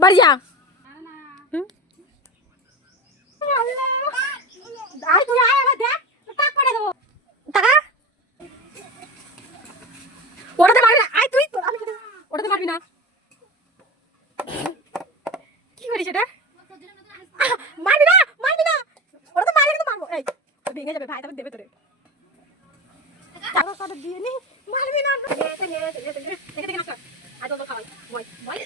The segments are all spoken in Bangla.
বাড়ি যা। আয় তুই আয় আবার দেখ টাক করে দেবো টাকা ওটাতে মারবি না আয় তুই ওটাতে মারবি না কি করিস এটা মারবি না ওটাতে মারলে কিন্তু মারবো এই ভেঙে যাবে ভাই তারপর দেবে তোরে টাকা কাটা দিয়ে নি মারবি না দেখে নষ্ট আজ তো খাওয়াই বয় বয়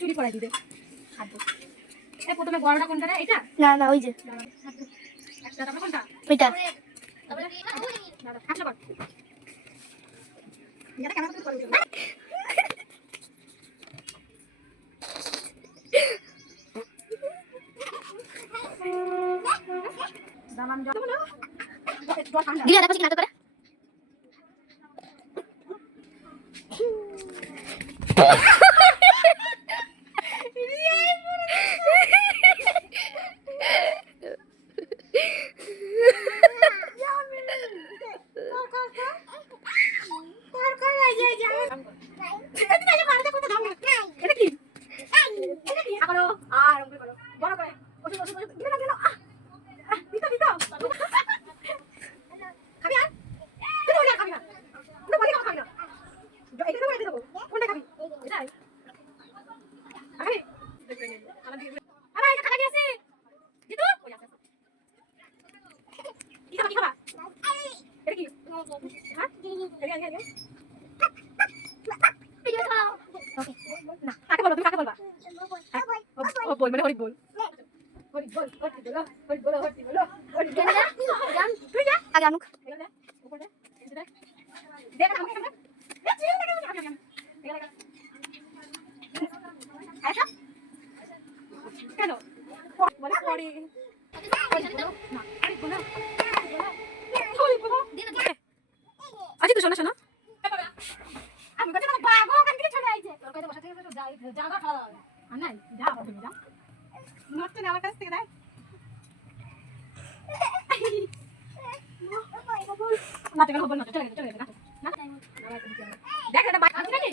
চুরি করাই দিবে প্রথমে বড়টা কোনটা রে এটা না না ওই যে কোনটা এটা দিদা দেখো কি নাটক করে बोल मैंने हरी बोल हरी बोल हरी बोल आगे अनुक देख ऐसा কেন মানে পড়ি না আরে গোনা আজ তো শোনা শোনা আমি কথা বাগো কান থেকে চলে আইছে তোর কইতে বসা থেকে তো জায়গা খাওয়া হবে আর নাই যা তুমি যা নষ্ট না আমার কাছ থেকে দেখ না তো হবে না চলে চলে না দেখ এটা বাইক আছে নাকি